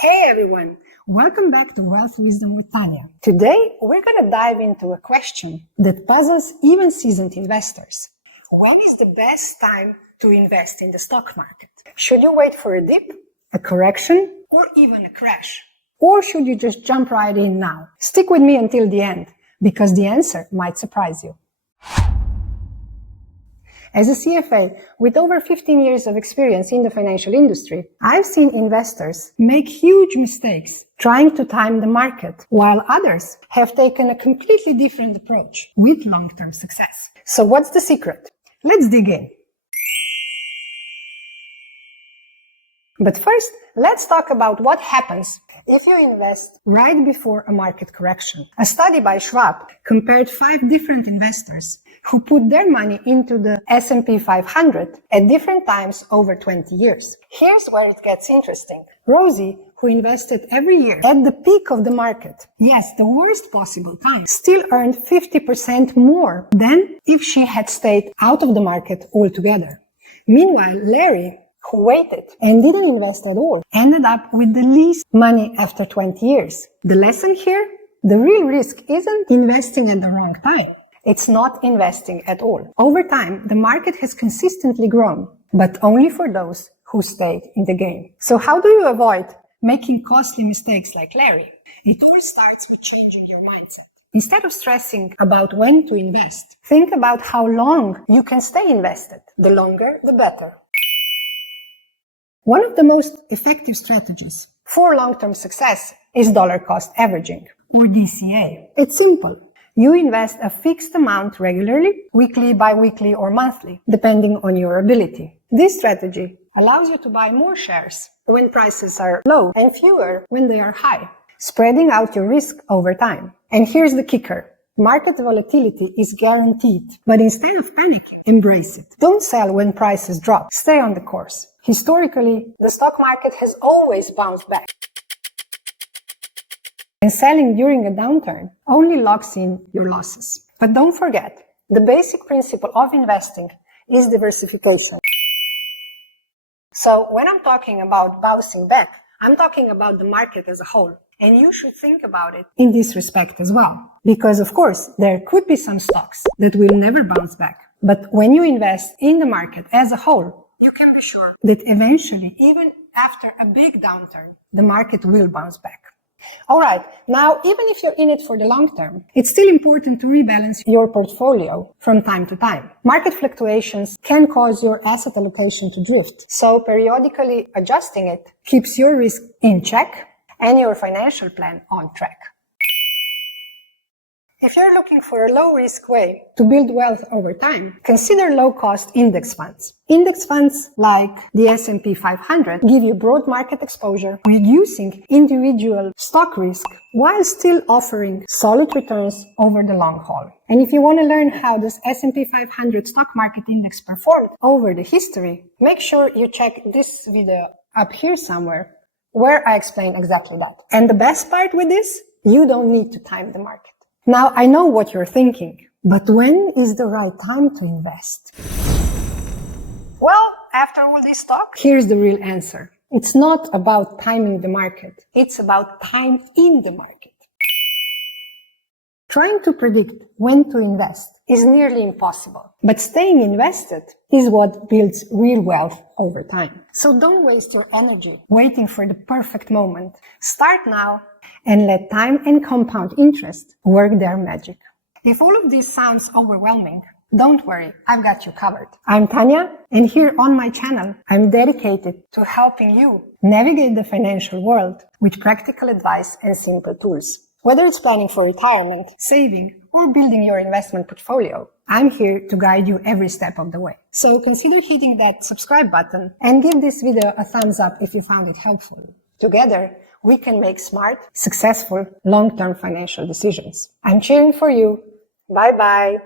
Hey everyone, welcome back to Wealth Wisdom with Tanya. Today we're going to dive into a question that puzzles even seasoned investors. When is the best time to invest in the stock market? Should you wait for a dip, a correction, or even a crash? Or should you just jump right in now? Stick with me until the end, because the answer might surprise you. As a CFA with over 15 years of experience in the financial industry, I've seen investors make huge mistakes trying to time the market, while others have taken a completely different approach with long-term success. So what's the secret? Let's dig in. But first, let's talk about what happens if you invest right before a market correction. A study by Schwab compared 5 different investors who put their money into the S&P 500 at different times over 20 years. Here's where it gets interesting. Rosie, who invested every year at the peak of the market, yes, the worst possible time, still earned 50% more than if she had stayed out of the market altogether. Meanwhile, Larry, who waited and didn't invest at all, ended up with the least money after 20 years. The lesson here? The real risk isn't investing at the wrong time. It's not investing at all. Over time, the market has consistently grown, but only for those who stayed in the game. So how do you avoid making costly mistakes like Larry? It all starts with changing your mindset. Instead of stressing about when to invest, think about how long you can stay invested. The longer, the better. One of the most effective strategies for long-term success is dollar cost averaging, or DCA. It's simple. You invest a fixed amount regularly, weekly, bi-weekly, or monthly, depending on your ability. This strategy allows you to buy more shares when prices are low and fewer when they are high, spreading out your risk over time. And here's the kicker. Market volatility is guaranteed, but instead of panicking, embrace it. Don't sell when prices drop. Stay on the course. Historically, the stock market has always bounced back. And selling during a downturn only locks in your losses. But don't forget, the basic principle of investing is diversification. So when I'm talking about bouncing back, I'm talking about the market as a whole. And you should think about it in this respect as well. Because of course, there could be some stocks that will never bounce back. But when you invest in the market as a whole, you can be sure that eventually, even after a big downturn, the market will bounce back. Alright, now even if you're in it for the long term, it's still important to rebalance your portfolio from time to time. Market fluctuations can cause your asset allocation to drift, so periodically adjusting it keeps your risk in check and your financial plan on track. If you're looking for a low-risk way to build wealth over time, consider low-cost index funds. Index funds like the S&P 500 give you broad market exposure, reducing individual stock risk while still offering solid returns over the long haul. And if you want to learn how this S&P 500 stock market index performed over the history, make sure you check this video up here somewhere where I explain exactly that. And the best part with this, you don't need to time the market. Now, I know what you're thinking, but when is the right time to invest? Well, after all this talk, here's the real answer. It's not about timing the market. It's about time in the market. Trying to predict when to invest is nearly impossible, but staying invested is what builds real wealth over time. So don't waste your energy waiting for the perfect moment. Start now and let time and compound interest work their magic. If all of this sounds overwhelming, don't worry, I've got you covered. I'm Tanya, and here on my channel, I'm dedicated to helping you navigate the financial world with practical advice and simple tools. Whether it's planning for retirement, saving, or building your investment portfolio, I'm here to guide you every step of the way. So consider hitting that subscribe button and give this video a thumbs up if you found it helpful. Together, we can make smart, successful, long-term financial decisions. I'm cheering for you. Bye-bye.